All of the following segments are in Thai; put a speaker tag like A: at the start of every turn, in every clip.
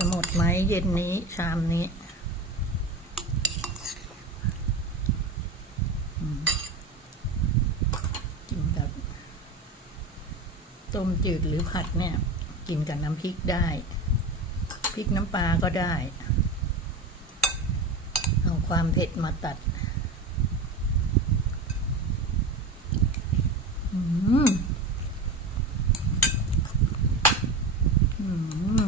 A: จะหมดไหมเย็นนี้ชามนี้กินกับต้มจืดหรือผัดเนี่ย กินกับน้ำพริกได้ พริกน้ำปลาก็ได้ เอาความเผ็ดมาตัด อืม อืม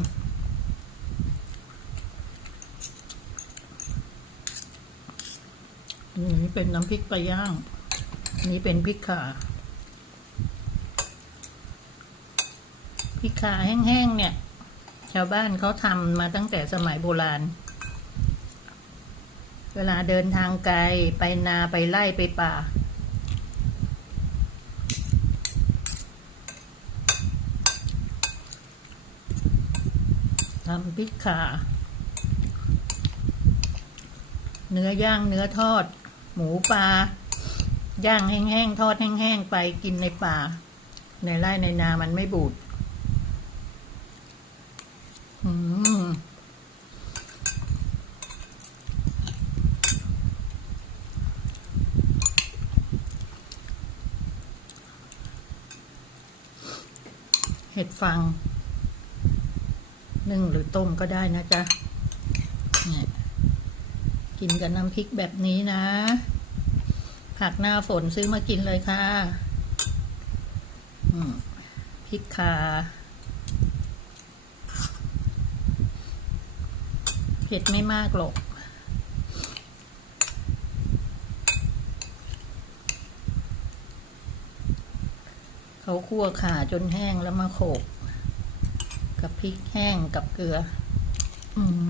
A: อั นนี้เป็นน้ำพริกปลาย่างนนี้เป็นพริกข่า พริกข่าแห้งๆเนี่ย ชาวบ้านเขาทำมาตั้งแต่สมัยโบราณ เวลาเดินทางไกลไปนาไปไล่ไปป่าทำพริกข่า เนื้อย่างเนื้อทอด หมูปลาย่างแห้งๆทอดแห้งๆไปกินในป่า ในไร่ในนามันไม่บูดอืมเห็ดฟางนึ่งหรือต้มก็ได้นะจ๊ะ กินกับน้ำพริกแบบนี้นะ ผักหน้าฝนซื้อมากินเลยค่ะพริกคาเผ็ดไม่มากหรอกเขาคั่วขาจนแห้งแล้วมาโขกกับพริกแห้งกับเกลือ อืม